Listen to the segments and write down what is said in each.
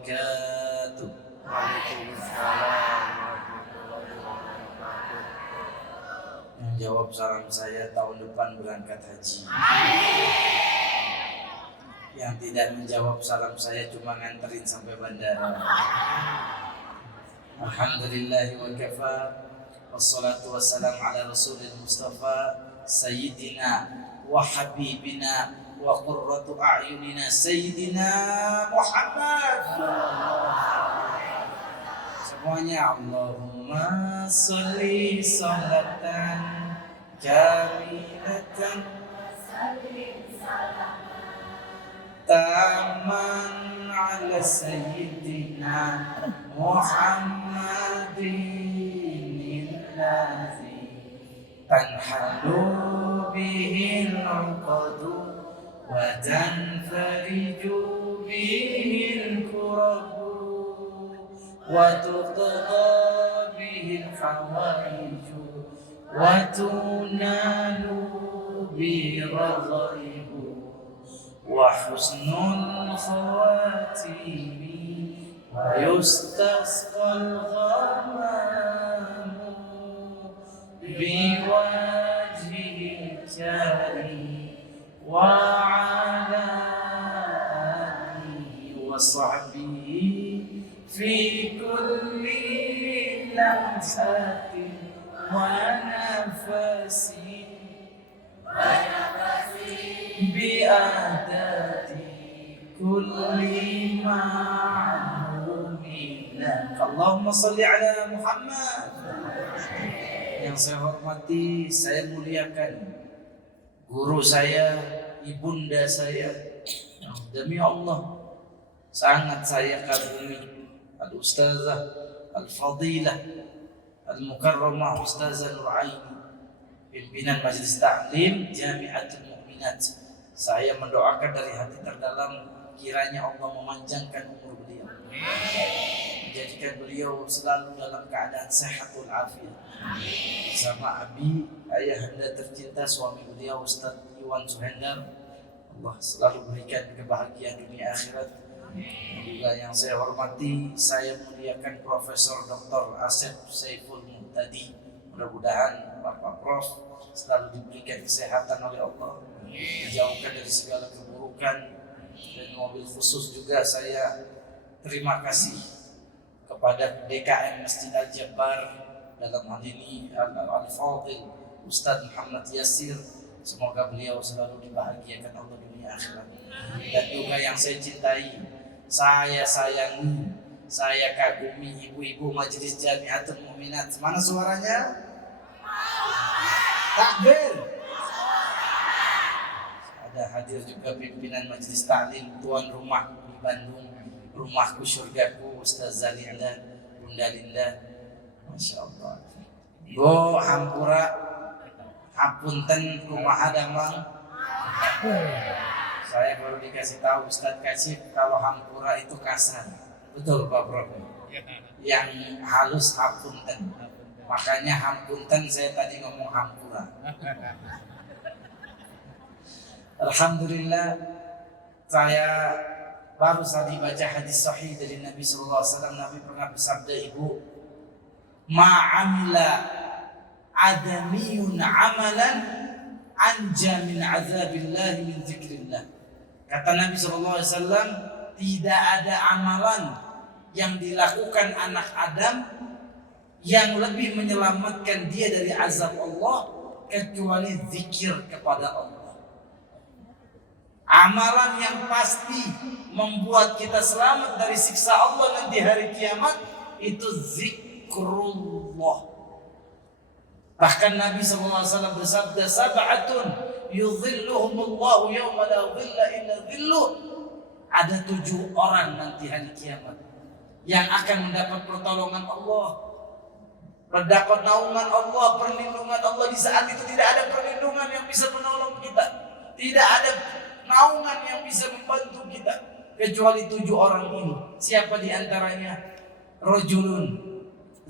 wabarakatuh. Waalaikumsalam warahmatullahi wabarakatuh. Yang jawab salam saya tahun depan berangkat haji. Yang tidak menjawab salam saya cuma nganterin sampai bandara. Alhamdulillahi wa kafa. Wassalatu wassalam ala rasulil mustafa sayyidina wa habibina wa qurratu a'yunina sayyidina Muhammad. Semuanya Allahumma sholli sholatan kamilatan taman ala sayyidina Muhammadin allazi tanhalu bihil uqadu wa tanfariju bihil kurabu wa tuqda bihil hawaiju wa tunalu biradhaibu wa husnul khawatimi wa yustasqal ghamamu biwajhil karim wa ala alihi wa sahbihi fi kulli lamhatin wa nafasin bi'adati kulli ma'lumin. Allahumma salli ala Muhammad. Yang saya hormati, saya muliakan guru saya, ibunda saya, demi Allah sangat saya kagumi al-ustazah al-fadilah al-mukarramah Ustazah Nur Aini, pimpinan Majelis Ta'lim Jami'atul Mu'minat. Saya mendoakan dari hati terdalam kiranya Allah memanjangkan umur beliau, menjadikan beliau selalu dalam keadaan sehat walafiat. Bersama Abi, ayahanda tercinta, suami beliau Ustaz Iwan Suhendar, Allah selalu berikan kebahagiaan dunia akhirat. Juga yang saya hormati, saya muliakan Profesor Dr. Asep Saiful Muhtadi. Mudah-mudahan Bapak Prof selalu diberikan kesehatan oleh Allah, dijauhkan dari segala keburukan. Dan mobil khusus juga saya terima kasih kepada DKM Masjid Al-Jabbar, dalam hal ini Al-Fadil Ustaz Muhammad Yasir. Semoga beliau selalu dibahagiakan Allah dunia akhirat. Dan juga yang saya cintai, saya sayangi, saya kagumi ibu-ibu Majelis Jami'atul Mu'minat. Mana suaranya? Takbir. Ada hadir juga pimpinan Majelis Ta'lim tuan rumah di Bandung, Rumahku Syurgaku, Ustaz Zalinda, Bunda Linda. Masya Allah. Go hampura, hapunten rumah adamang. Saya baru dikasih tahu Ustaz Kasif kalau hampura itu kasar. Betul Pak Prof? Yang halus hapunten. Makanya hampunten saya tadi ngomong hampura. Alhamdulillah, saya baru tadi baca hadis sahih dari Nabi sallallahu alaihi wasallam. Nabi pernah bersabda, Ibu, ma'amila adamiyun amalan anja min azabillah min zikrillah. Kata Nabi sallallahu alaihi wasallam, tidak ada amalan yang dilakukan anak Adam yang lebih menyelamatkan dia dari azab Allah kecuali zikir kepada Allah. Amalan yang pasti membuat kita selamat dari siksa Allah nanti hari kiamat itu zikrullah. Bahkan Nabi SAW bersabda, sab'atun yudhilluhumullahu yawma la dhilla illa dhilluh. Ada 7 orang nanti hari kiamat yang akan mendapat pertolongan Allah, mendapat naungan Allah, perlindungan Allah. Di saat itu tidak ada perlindungan yang bisa menolong kita, tidak ada naungan yang bisa membantu kita kecuali 7 orang ini. Siapa di antaranya? Rajulun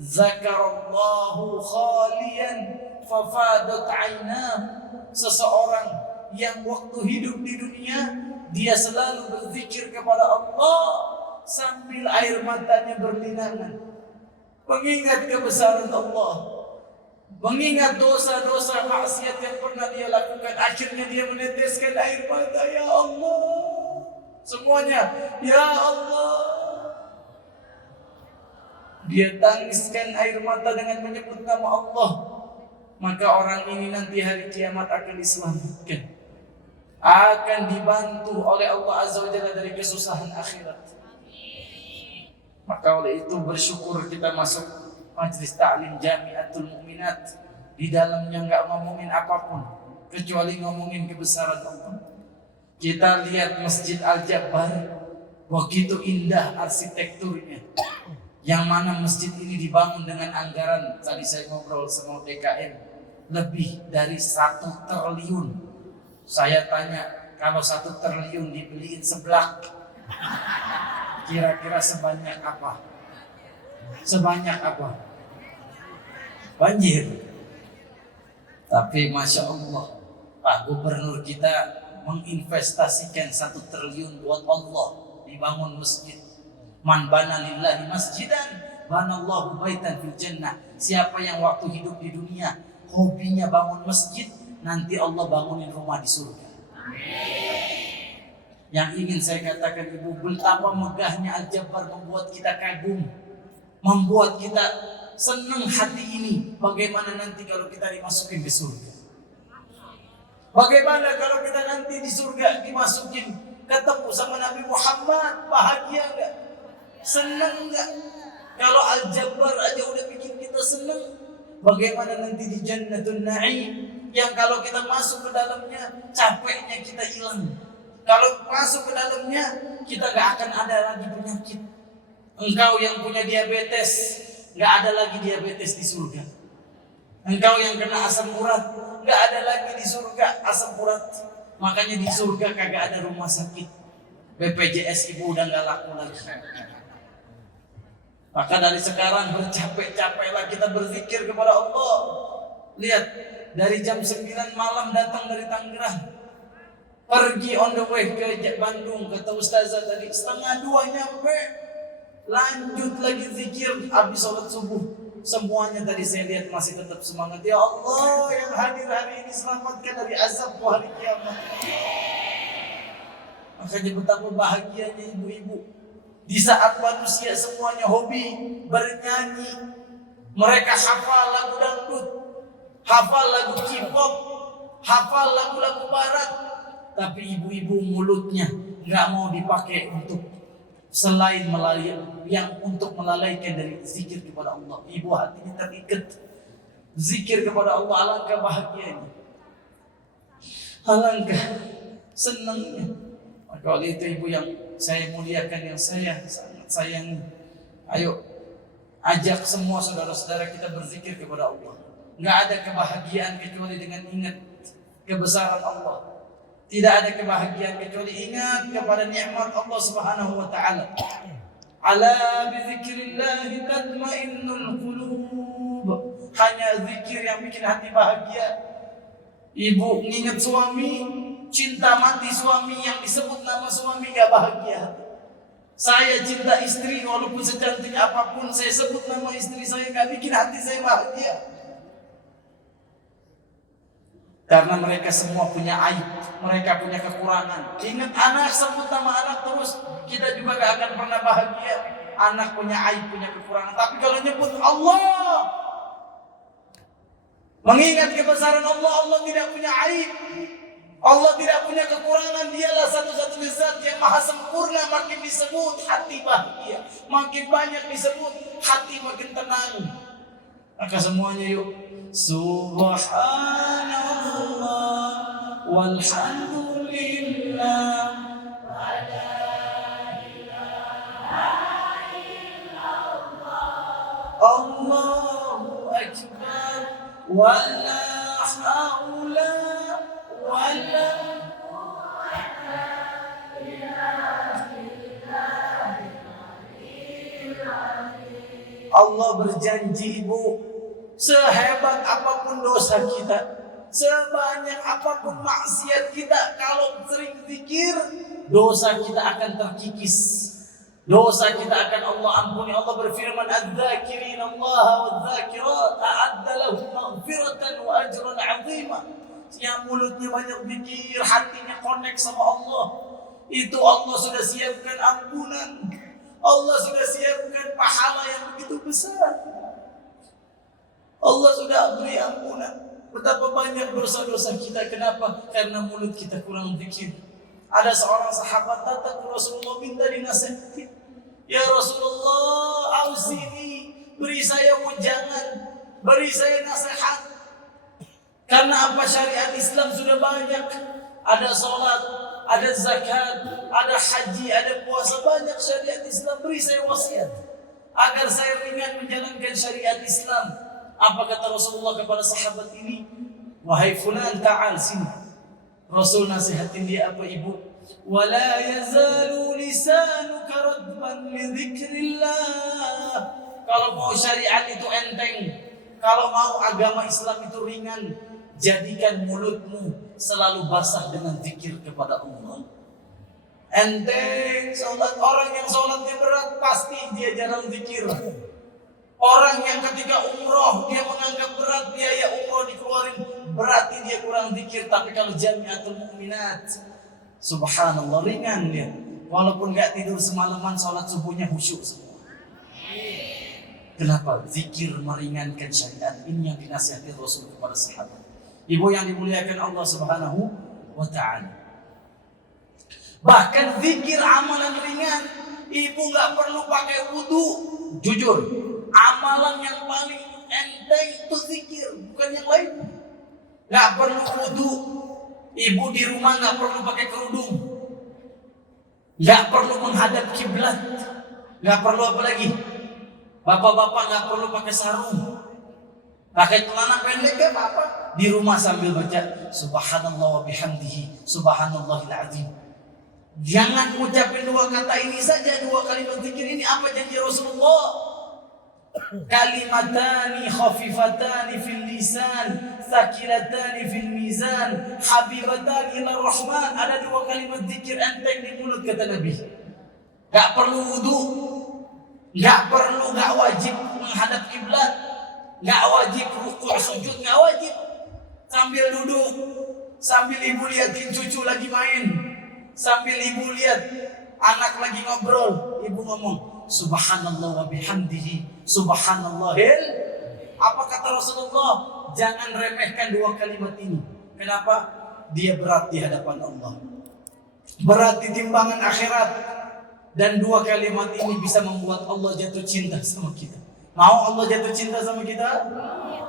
zakarallahu khalian fafadat ainah. Seseorang yang waktu hidup di dunia dia selalu berzikir kepada Allah sambil air matanya berlinangan, mengingat kebesaran Allah, mengingat dosa-dosa maksiat yang pernah dia lakukan. Akhirnya dia meneteskan air mata, ya Allah, semuanya, ya Allah. Dia tangiskan air mata dengan menyebut nama Allah. Maka orang ini nanti hari kiamat akan diselamatkan, akan dibantu oleh Allah Azza wa Jalla dari kesusahan akhirat. Maka oleh itu bersyukur kita masuk Majlis Ta'lim Jamiatul Mukminat. Di dalamnya enggak ngomongin apapun kecuali ngomongin kebesaran Allah. Kita lihat Masjid Al-Jabbar, begitu indah arsitekturnya. Yang mana masjid ini dibangun dengan anggaran, tadi saya ngobrol sama TKM, lebih dari 1 triliun. Saya tanya, kalau 1 triliun dibeliin seblak, kira-kira sebanyak apa? Sebanyak apa? Banjir. Tapi Masya Allah, Pak Gubernur kita menginvestasikan 1 triliun buat Allah, dibangun masjid. Man bana lillahi masjidan banallahu baitan fil jannah. Siapa yang waktu hidup di dunia hobinya bangun masjid, nanti Allah bangunin rumah di surga. Yang ingin saya katakan Ibu, betapa megahnya Al-Jabbar membuat kita kagum, membuat kita senang hati ini. Bagaimana nanti kalau kita dimasukin ke surga? Bagaimana kalau kita nanti di surga dimasukin, ketemu sama Nabi Muhammad, bahagia enggak? Senang enggak? Kalau Al-Jabbar aja udah bikin kita senang, bagaimana nanti di Jannatul Na'im yang kalau kita masuk ke dalamnya capeknya kita hilang. Kalau masuk ke dalamnya kita gak akan ada lagi penyakit. Engkau yang punya diabetes, gak ada lagi diabetes di surga. Engkau yang kena asam urat, gak ada lagi di surga asam urat. Makanya di surga kagak ada rumah sakit. BPJS Ibu udah gak laku lagi. Maka dari sekarang bercapek-capeklah kita berzikir kepada Allah. Lihat, dari jam 9 malam datang dari Tangerang, pergi on the way ke Bandung, kata Ustazah tadi 1:30 nyampe, lanjut lagi zikir habis sholat subuh. Semuanya tadi saya lihat masih tetap semangat. Ya Allah, yang hadir hari ini selamatkan dari azab hari kiamat. Makanya betapa bahagianya ibu-ibu. Di saat manusia semuanya hobi bernyanyi, mereka hafal lagu dangdut, hafal lagu K-pop, hafal lagu-lagu barat, tapi ibu-ibu mulutnya nggak mau dipakai untuk selain untuk melalaikan dari zikir kepada Allah. Ibu hatinya terikat zikir kepada Allah, alangkah bahagianya, alangkah senangnya. Maka oleh itu ibu yang saya muliakan, yang saya sangat sayangi, ayo ajak semua saudara-saudara kita berzikir kepada Allah. Nggak ada kebahagiaan kecuali dengan ingat kebesaran Allah. Tidak ada kebahagiaan kecuali ingat kepada nikmat Allah Subhanahu wa taala. Ala bi dzikrillah tatmainnul qulub. Hanya zikir yang bikin hati bahagia. Ibu mengingat suami, cinta mati suami, yang disebut nama suami gak bahagia. Saya cinta istri, walaupun secantik apapun saya sebut nama istri saya, gak bikin hati saya bahagia. Karena mereka semua punya aib, mereka punya kekurangan. Ingat anak, sebut nama anak terus, kita juga gak akan pernah bahagia. Anak punya aib, punya kekurangan. Tapi kalau nyebut Allah, mengingat kebesaran Allah, Allah tidak punya aib, Allah tidak punya kekurangan. Dialah satu-satunya zat yang maha sempurna. Makin disebut hati bahagia, makin banyak disebut hati makin tenang. Maka semuanya yuk, subhanallah walhamdulillah Allahu akbar wala haula wala Allah berjanji, Ibu, sehebat apapun dosa kita, sebanyak apapun maksiat kita, kalau sering zikir, dosa kita akan terkikis. Dosa kita akan Allah ampuni. Allah berfirman, "Adz-dzakirin Allah wadz-dzakirat a'adda lahum maghfiratan wa ajran 'azima." Yang mulutnya banyak zikir, hatinya connect sama Allah, itu Allah sudah siapkan ampunan. Allah sudah siapkan pahala yang begitu besar. Allah sudah beri ampunan. Betapa banyak dosa-dosa kita. Kenapa? Karena mulut kita kurang zikir. Ada seorang sahabat datang ke Rasulullah minta dinasihati. Ya Rasulullah, ausini, beri saya wejangan, beri saya nasihat. Karena apa? Syariat Islam sudah banyak. Ada salat, ada zakat, ada haji, ada puasa, banyak syariat Islam. Beri saya wasiat agar saya ringan menjalankan syariat Islam. Apa kata Rasulullah kepada sahabat ini? Wahai fulan, ta'al sini. Rasul nasihatin dia apa, ibu? Wala yazalu lisanuka radban li dzikrillah. Kalau mau syariat itu enteng, kalau mau agama Islam itu ringan, jadikan mulutmu selalu basah dengan zikir kepada Allah. Enteng salat. Orang yang salatnya berat pasti dia jarang zikir. Orang yang ketika umroh dia menganggap berat biaya umroh dikeluarin, berarti dia kurang zikir. Tapi kalau Jamiatul Mukminat, subhanallah, ringan dia. Walaupun gak tidur semalaman, salat subuhnya khusyuk semua. Kenapa? Zikir meringankan syariat. Ini yang dinasihati Rasul kepada sahabat. Ibu yang dimuliakan Allah Subhanahu wa ta'ala. Bahkan zikir amalan ringan. Ibu gak perlu pakai wudu. Jujur, amalan yang paling enteng itu zikir, bukan yang lain. Gak perlu wudu. Ibu di rumah gak perlu pakai kerudung, gak perlu menghadap kiblat, gak perlu apa lagi. Bapak-bapak gak perlu pakai sarung, pakai celana pendek gak apa-apa. Di rumah sambil baca subhanallah wa bihamdihi subhanallahil azim. Jangan ucapin dua kata ini saja, dua kalimat zikir ini. Apa janji Rasulullah? Kalimatani khafifatani fil lisan, tsakilatani fil mizan, habibatani ila rahman. Ada dua kalimat zikir enteng di mulut, kata Nabi. Gak perlu wudu, gak wajib menghadap kiblat, gak wajib rukuk sujud, gak wajib. Sambil duduk, sambil ibu liatin cucu lagi main, sambil ibu lihat anak lagi ngobrol, ibu ngomong subhanallah wa bihamdihi subhanallahil. Apa kata Rasulullah? Jangan remehkan dua kalimat ini. Kenapa? Dia berat di hadapan Allah, berat di timbangan akhirat. Dan dua kalimat ini bisa membuat Allah jatuh cinta sama kita. Mau Allah jatuh cinta sama kita?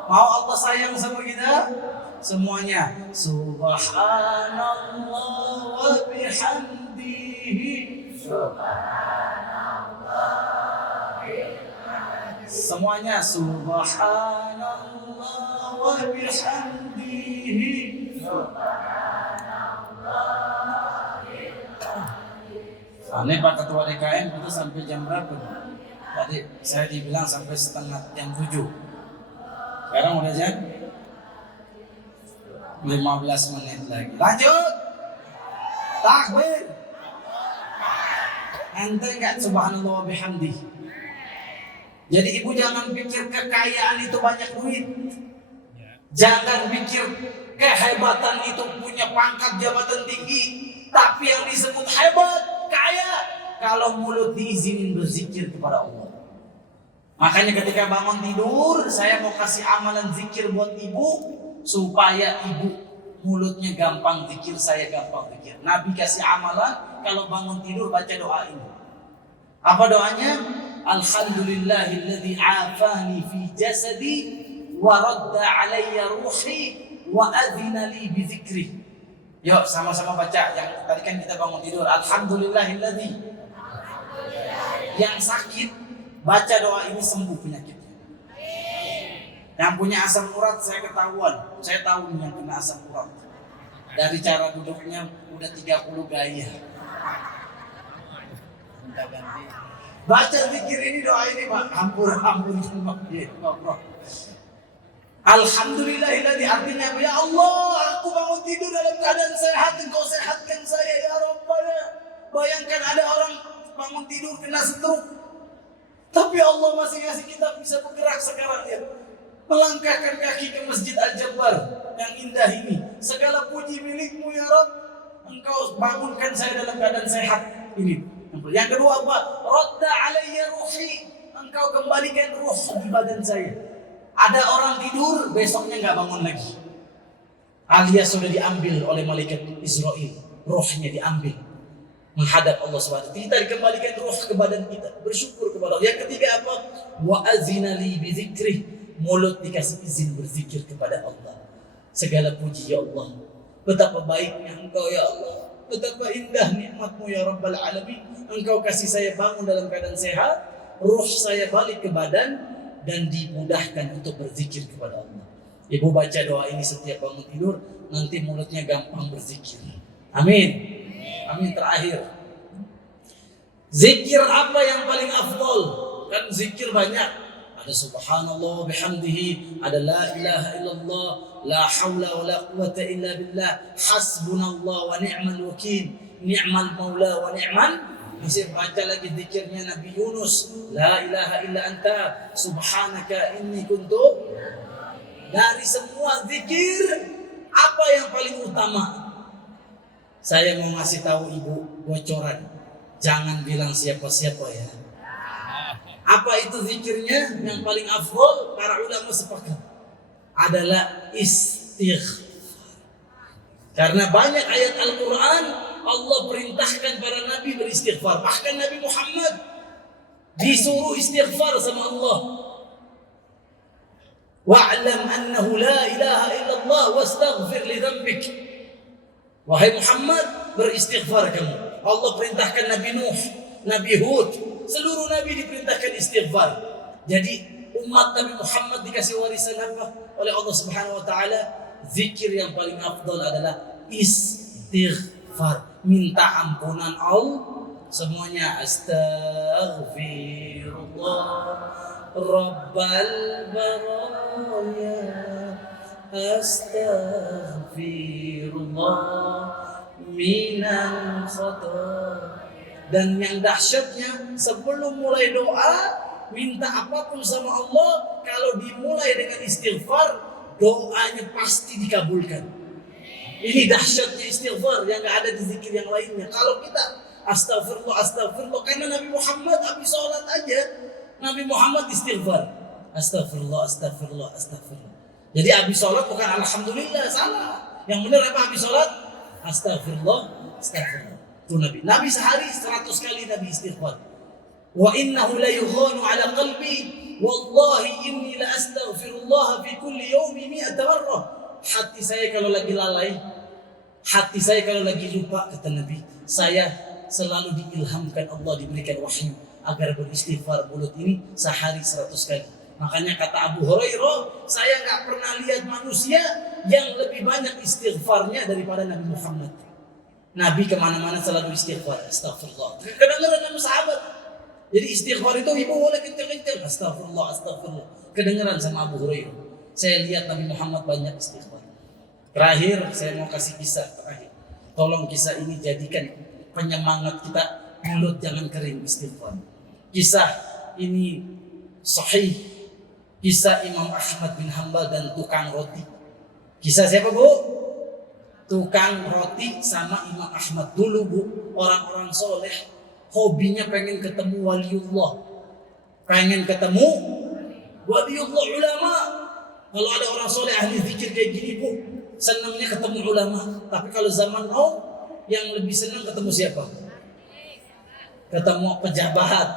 Mau Allah sayang sama kita? Semuanya subhanallah wa bihamdihi semuanya subhanallah wa bihamdihi Aneh Pak Ketua DKM, itu sampai jam berapa? Tadi saya dibilang sampai setengah jam 7. Sekarang udah jam 15 menit lagi. Lanjut. Takbir. Ente enggak subhanallah wa bihamdihi. Jadi ibu jangan pikir kekayaan itu banyak duit. Jangan pikir kehebatan itu punya pangkat jabatan tinggi. Tapi yang disebut hebat, kaya, kalau mulut diizinin berzikir kepada Allah. Makanya ketika bangun tidur, saya mau kasih amalan zikir buat ibu, supaya ibu mulutnya gampang zikir, saya gampang zikir. Nabi kasih amalan, kalau bangun tidur baca doa ini. Apa doanya? Alhamdulillahilladzi afani fi jasadi wa radda alayya ruhi wa adhina li bi dzikri. Yuk sama-sama baca. Yang tadi kan kita bangun tidur, alhamdulillahilladzi. Yang sakit baca doa ini sembuh penyakitnya. Yang punya asam urat saya ketahuan, saya tahu nih yang kena asam urat. Dari cara duduknya udah 30 gaya. Minta ganti. Baca zikir ini, doa ini Pak. Ampun. Alhamdulillahilladzi, artinya ya Allah, aku bangun tidur dalam keadaan sehat, Engkau sehatkan saya ya Rabbana. Bayangkan ada orang bangun tidur kena stroke. Tapi Allah masih kasih kita bisa bergerak sekarang ya. Melangkahkan kaki ke Masjid Al-Jabbar yang indah ini. Segala puji milikmu ya Rabb. Engkau bangunkan saya dalam keadaan sehat. Ini. Yang kedua apa? Radda alayya ruhi. Engkau kembalikan ruh di badan saya. Ada orang tidur, besoknya nggak bangun lagi. Alias sudah diambil oleh malaikat Israel. Ruhnya diambil. Menghadap Allah SWT. Kita dikembalikan ruh ke badan kita. Bersyukur kepada Allah. Yang ketiga apa? Wa azina li bi dzikrih. Mulut dikasih izin berzikir kepada Allah. Segala puji ya Allah. Betapa baiknya Engkau ya Allah. Betapa indah nikmat-Mu ya Rabbal Alamin. Engkau kasih saya bangun dalam keadaan sehat. Ruh saya balik ke badan. Dan dimudahkan untuk berzikir kepada Allah. Ibu baca doa ini setiap bangun tidur. Nanti mulutnya gampang berzikir. Amin. Amin. Terakhir, zikir apa yang paling afdol? Kan zikir banyak. Ada subhanallah bihamdihi, ada la ilaha illallah, la haula wa la quwata illa billah, hasbunallah wa ni'mal wakil, ni'mal maula wa ni'mal. Masih baca lagi zikirnya Nabi Yunus, la ilaha illa anta subhanaka inni kuntu. Dari semua zikir, apa yang paling utama? Saya mau ngasih tahu ibu bocoran. Jangan bilang siapa-siapa ya. Apa itu zikirnya yang paling afdol? Para ulama sepakat adalah istighfar. Karena banyak ayat Al-Quran Allah perintahkan para nabi beristighfar. Bahkan Nabi Muhammad disuruh istighfar sama Allah. Wa'lam annahu la ilaha illallah wastaghfir li dhanbik. Wahai Muhammad, beristighfar kamu. Allah perintahkan Nabi Nuh, Nabi Hud, seluruh Nabi diperintahkan istighfar. Jadi umat Nabi Muhammad dikasih warisan apa oleh Allah Subhanahu Wa Taala? Zikir yang paling afdal adalah istighfar. Minta ampunan Allah. Semuanya astaghfirullah Rabbal baraya. Astaghfirullah minan khata. Dan yang dahsyatnya, sebelum mulai doa minta apapun sama Allah, kalau dimulai dengan istighfar, doanya pasti dikabulkan. Ini dahsyatnya istighfar yang gak ada di zikir yang lainnya. Kalau kita astagfirullah, astagfirullah, karena Nabi Muhammad habis sholat aja, Nabi Muhammad istighfar, astagfirullah, astagfirullah, astagfirullah. Jadi habis sholat bukan alhamdulillah, salah. Yang benar apa habis sholat? Astagfirullah, astagfirullah. Itu Nabi. Nabi sehari 100 kali Nabi istighfar. Wa innahu la yughanu ala qalbi. Wallahi inni la astaghfirullah fi kulli yawmi 100 marrah. Hati saya kalau lagi lalai, hati saya kalau lagi lupa, kata Nabi, saya selalu diilhamkan Allah, diberikan wahyu agar beristighfar mulut ini sehari 100 kali. Makanya kata Abu Hurairah, saya gak pernah lihat manusia yang lebih banyak istighfarnya daripada Nabi Muhammad. Nabi kemana-mana selalu istighfar, astagfirullah. Kedengaran sama sahabat. Jadi istighfar itu ibu boleh kencang-kencang, astagfirullah, astagfirullah. Kedengaran sama Abu Hurairah. Saya lihat Nabi Muhammad banyak istighfar. Terakhir, saya mau kasih kisah terakhir. Tolong kisah ini jadikan penyemangat kita, mulut jangan kering, istighfar. Kisah ini sahih. Kisah Imam Ahmad bin Hanbal dan tukang roti. Kisah siapa bu? Tukang roti sama Imam Ahmad. Dulu bu, orang-orang soleh hobinya pengen ketemu waliullah, pengen ketemu waliullah, ulama. Kalau ada orang soleh ahli zikir kayak gini bu, senangnya ketemu ulama. Tapi kalau zaman now yang lebih senang ketemu siapa? Ketemu pejabat,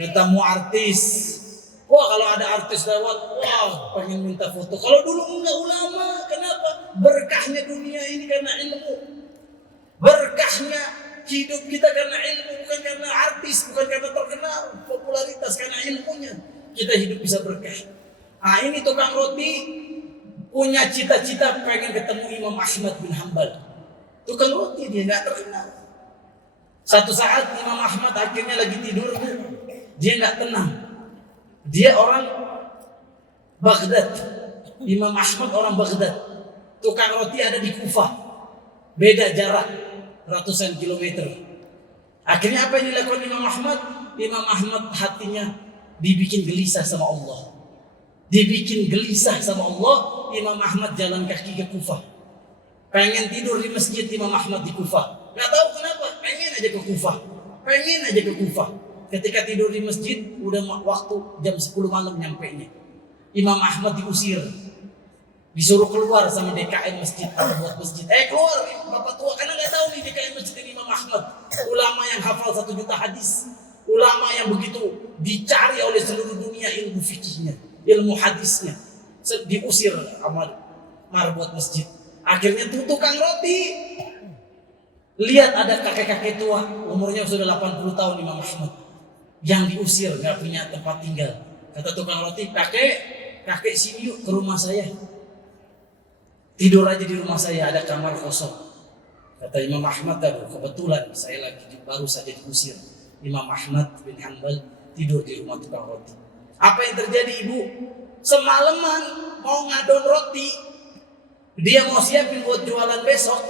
ketemu artis. Wah, kalau ada artis lewat, wah pengen minta foto. Kalau dulu enggak, ulama. Kenapa? Berkahnya dunia ini karena ilmu. Berkahnya hidup kita karena ilmu, bukan karena artis, bukan karena terkenal, popularitas, karena ilmunya kita hidup bisa berkah. Ah, ini tukang roti punya cita-cita pengen ketemu Imam Ahmad bin Hanbal. Tukang roti dia nggak terkenal. Satu saat Imam Ahmad akhirnya lagi tidur, dia nggak tenang. Dia orang Baghdad. Imam Ahmad orang Baghdad. Tukang roti ada di Kufah. Beda jarak ratusan kilometer. Akhirnya apa yang dilakukan Imam Ahmad? Imam Ahmad hatinya dibikin gelisah sama Allah. Dibikin gelisah sama Allah, Imam Ahmad jalan kaki ke Kufah. Pengen tidur di masjid Imam Ahmad di Kufah. Gak tahu kenapa, pengen aja ke Kufah. Pengen aja ke Kufah. Ketika tidur di masjid, udah waktu jam 10 malam nyampenya. Imam Ahmad diusir. Disuruh keluar sama DKM masjid, buat masjid. Keluar, bapak tua, karena gak tahu nih DKM masjid ini Imam Ahmad. Ulama yang hafal 1 juta hadis. Ulama yang begitu dicari oleh seluruh dunia ilmu fikihnya, ilmu hadisnya. Diusir sama marbot masjid. Akhirnya tuh tukang roti. Lihat ada kakek-kakek tua, umurnya sudah 80 tahun Imam Ahmad. Yang diusir, gak punya tempat tinggal. Kata tukang roti, kakek sini yuk ke rumah saya. Tidur aja di rumah saya, ada kamar kosong. Kata Imam Ahmad, kebetulan saya baru saja diusir. Imam Ahmad bin Hanbal tidur di rumah tukang roti. Apa yang terjadi ibu? Semalaman mau ngadon roti, dia mau siapin buat jualan besok.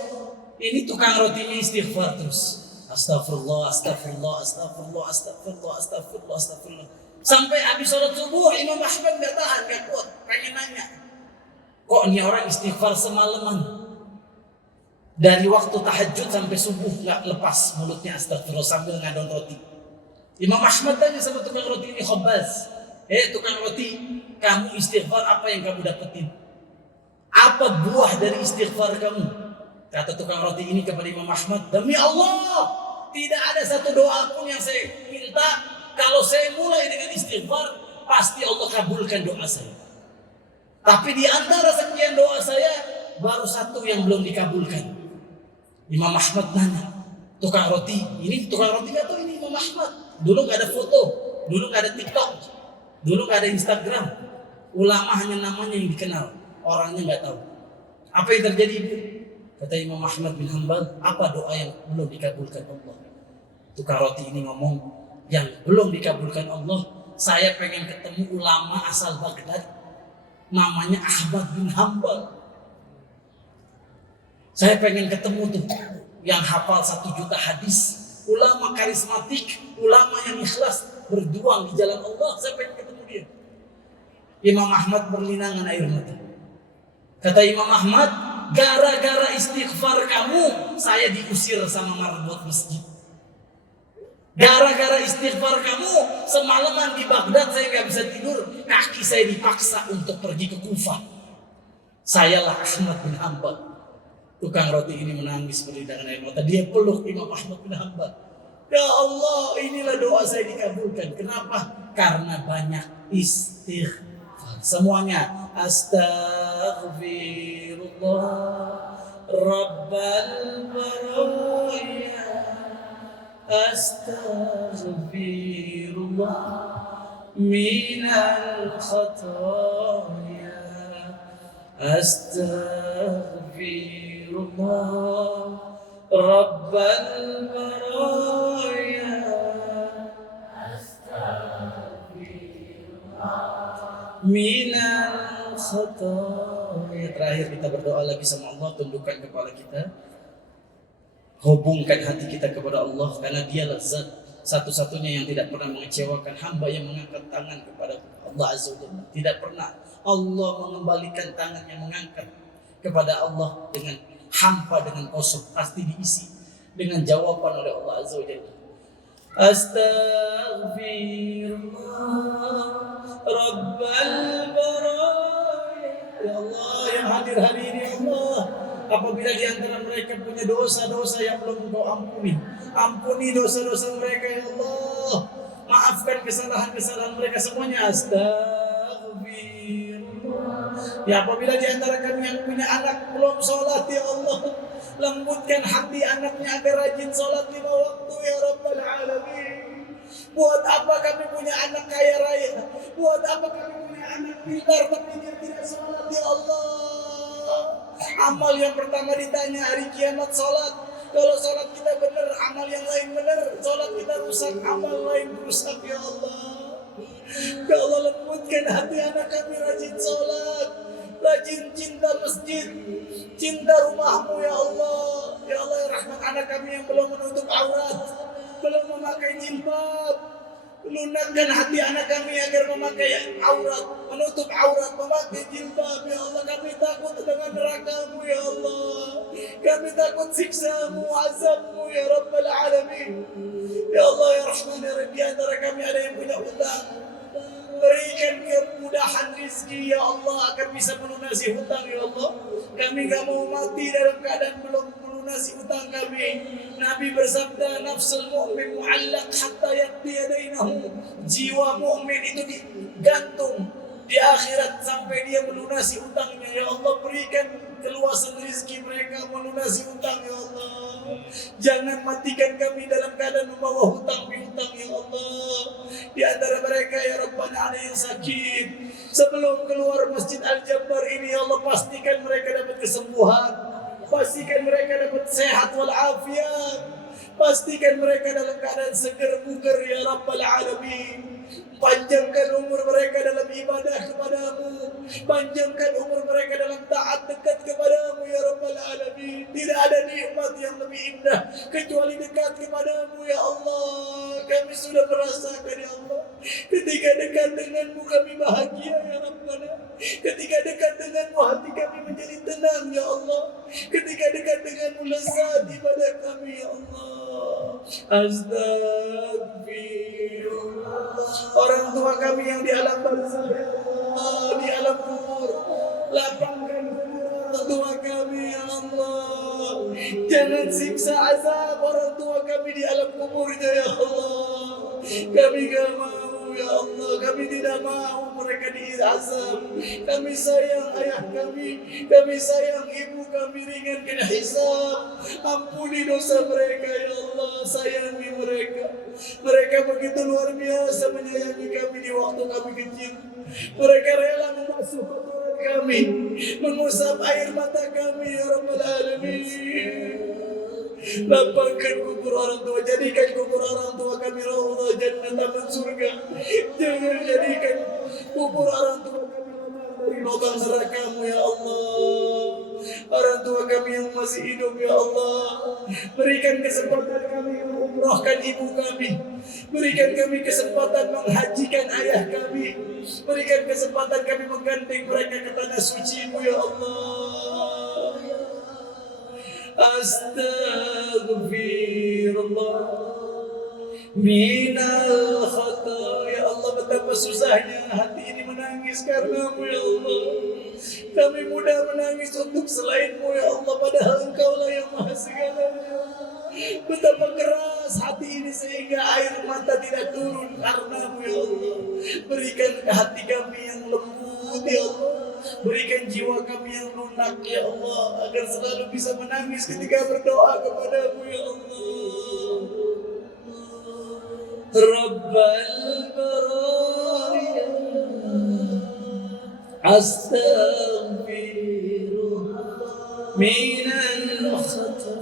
Ini tukang rotinya istighfar terus. Astagfirullah, astagfirullah, astagfirullah, astagfirullah, astagfirullah, astagfirullah. Sampai habis sholat subuh, Imam Ahmad gak tahan, gak kuat, pengen nanya. Kok ini orang istighfar semalaman? Dari waktu tahajud sampai subuh gak lepas mulutnya astagfirullah sambil ngadon roti. Imam Ahmad tanya sama tukang roti ini, Khobaz, tukang roti, kamu istighfar apa yang kamu dapetin? Apa buah dari istighfar kamu? Kata tukang roti ini kepada Imam Ahmad, demi Allah, tidak ada satu doa pun yang saya minta. Kalau saya mulai dengan istighfar, pasti Allah kabulkan doa saya. Tapi di antara sekian doa saya, baru satu yang belum dikabulkan. Imam Ahmad nanya, tukang roti, ini tukang roti gak tahu ini Imam Ahmad. Dulu gak ada foto, dulu gak ada TikTok, dulu gak ada Instagram. Ulama hanya namanya yang dikenal, orangnya gak tahu. Apa yang terjadi ibu? Kata Imam Ahmad bin Hanbal, apa doa yang belum dikabulkan Allah? Tukang roti ini ngomong, yang belum dikabulkan Allah, saya pengen ketemu ulama asal Baghdad, namanya Ahmad bin Hanbal. Saya pengen ketemu tuh yang hafal 1 juta hadis, ulama karismatik, ulama yang ikhlas berjuang di jalan Allah. Saya pengen ketemu dia. Imam Ahmad berlinangan air mata. Kata Imam Ahmad, gara-gara istighfar kamu, saya diusir sama marbot masjid. Gara-gara istighfar kamu, semalaman di Baghdad saya gak bisa tidur, kaki saya dipaksa untuk pergi ke Kufah. Sayalah Ahmad bin Hanbal. Tukang roti ini menangis berlinangan air mata. Dia peluk Imam Ahmad bin Hanbal. Ya Allah, inilah doa saya dikabulkan. Kenapa? Karena banyak istighfar. Semuanya astaghfirullah rabbal baraya, astaghfirullah minal khataya, astaghfirullah rabbal baraya, minal khataya. Terakhir kita berdoa lagi sama Allah, tundukkan kepala kita, hubungkan hati kita kepada Allah, karena dialah zat satu-satunya yang tidak pernah mengecewakan hamba yang mengangkat tangan kepada Allah Azza wa Jalla. Tidak pernah Allah mengembalikan tangan yang mengangkat kepada Allah dengan hampa, dengan kosong. Pasti diisi dengan jawaban oleh Allah Azza wa Jalla. Astaghfirullah Rabbal baraya. Ya Allah yang hadir hari ini, ya Allah, apabila di antara mereka punya dosa-dosa yang belum Engkau ampuni, ampuni dosa-dosa mereka ya Allah. Maafkan kesalahan-kesalahan mereka semuanya. Astagfirullah. Ya apabila di antara kami yang punya anak belum sholat ya Allah, lembutkan hati anaknya agar rajin sholat 5 waktu ya Rabbal Alamin. Buat apa kami punya anak kaya raya? Buat apa kami punya anak pintar tapi dia tidak sholat ya Allah? Amal yang pertama ditanya hari kiamat sholat. Kalau sholat kita benar, amal yang lain benar. Sholat kita rusak, amal lain rusak ya Allah. Ya Allah, lembutkan hati anak kami rajin sholat, rajin cinta masjid, cinta rumahmu ya Allah. Ya Allah ya Rahman, anak kami yang belum menutup aurat, belum memakai jilbab, lunakkan hati anak kami agar memakai aurat, menutup aurat, memakai jilbab. Ya Allah, kami takut dengan neraka-Mu ya Allah. Kami takut siksa-Mu, azab-Mu ya Rabbal Alamin. Ya Allah ya Rahman ya Rahim, di antara kami ada yang punya hutang, berikan kemudahan rezeki ya Allah agar bisa melunasi hutang ya Allah. Kami gak mau mati dalam keadaan belum melunasi hutang kami. Nabi bersabda, nafsul mu'min mu'allaq hatta yaqdi yadainahu. Jiwa mu'min itu digantung di akhirat sampai dia melunasi hutangnya. Ya Allah, berikan keluasan rezeki mereka melunasi hutang ya Allah. Jangan matikan kami dalam keadaan membawa hutang piutang ya Allah. Di antara mereka ya Rabbana ada yang sakit, sebelum keluar Masjid Al-Jabbar ini ya Allah, pastikan mereka dapat kesembuhan, pastikan mereka dapat sehat walafiat, pastikan mereka dalam keadaan seger bugar ya Rabbal Alamin. Panjangkan umur mereka dalam ibadah kepadamu, panjangkan umur mereka dalam taat dekat kepadamu ya Rabbal Alamin. Tidak ada nikmat yang lebih indah kecuali dekat kepadamu ya Allah. Kami sudah merasakan ya Allah, ketika dekat denganmu kami bahagia ya Rabbana. Ketika dekat denganmu hati kami menjadi tenang ya Allah. Ketika dekat denganmu lezat ibadah kami ya Allah. Astagfirullah. Orang tua kami yang di alam barzakh, di alam kubur, lapangkan kubur orang tua kami ya Allah. Jangan siksa azab orang tua kami di alam kuburnya ya Allah. Kami gak mau ya Allah, kami tidak mau mereka diazab. Kami sayang ayah kami sayang ibu kami, ringankan hisab. Ampuni dosa mereka ya Allah, sayangi mereka. Mereka begitu luar biasa menyayangi kami di waktu kami kecil. Mereka rela membasuh kotoran kami, mengusap air mata kami ya Rabbal Alamin. Lapangkan kubur orang tua, jadikan kubur orang tua kami raudhah jannatan surga. Jangan jadikan kubur orang tua kami dari lubang neraka-Mu ya Allah. Orang tua kami yang masih hidup ya Allah, berikan kesempatan kami umrahkan ibu kami, berikan kami kesempatan menghajikan ayah kami, berikan kesempatan kami menggandeng mereka ke tanah suci-Mu ya Allah. Astaghfirullah minal khata. Ya Allah, betapa susahnya hati ini menangis karena-Mu ya Allah. Kami mudah menangis untuk selain-Mu ya Allah, padahal Engkau-lah yang maha segalanya. Betapa keras hati ini sehingga air mata tidak turun karena-Mu ya Allah. Berikan hati kami yang lembut ya Allah, berikan jiwa kami yang lunak ya Allah, agar selalu bisa menangis ketika berdoa kepadamu ya Allah. Rabbal baraya astaghfirullah minal khata.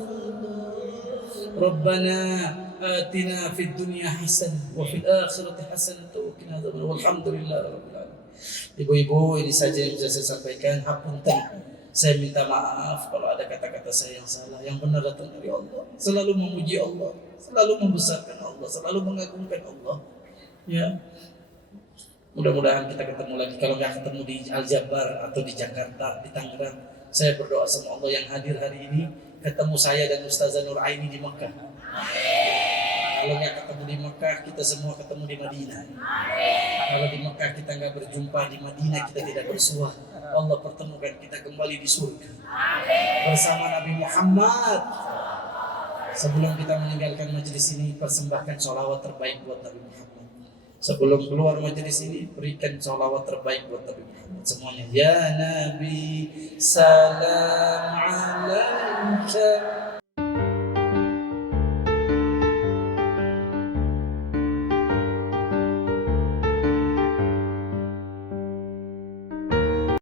Rabbana atina fid dunya hasanah wa fil akhirati hasanah wa qina adzabannar. Walhamdulillahi rabbil alamin. Ibu-ibu, ini saja yang bisa saya sampaikan. Hapunten, saya minta maaf kalau ada kata-kata saya yang salah. Yang benar datang dari Allah. Selalu memuji Allah, selalu membesarkan Allah, selalu mengagungkan Allah. Ya, mudah-mudahan kita ketemu lagi. Kalau nggak ketemu di Al-Jabbar atau di Jakarta, di Tangerang, saya berdoa sama Allah yang hadir hari ini, ketemu saya dan Ustazah Nur Aini di Mekah. Kalau nggak ketemu di Mekah, kita semua ketemu di Madinah. Kalau di Mekah kita nggak berjumpa, di Madinah kita tidak bersua. Allah pertemukan kita kembali di surga bersama Nabi Muhammad. Sebelum kita meninggalkan majelis ini, persembahkan sholawat terbaik buat Nabi Muhammad. Sebelum keluar majelis ini, berikan sholawat terbaik buat Nabi Muhammad semuanya. Ya Nabi, salam alaika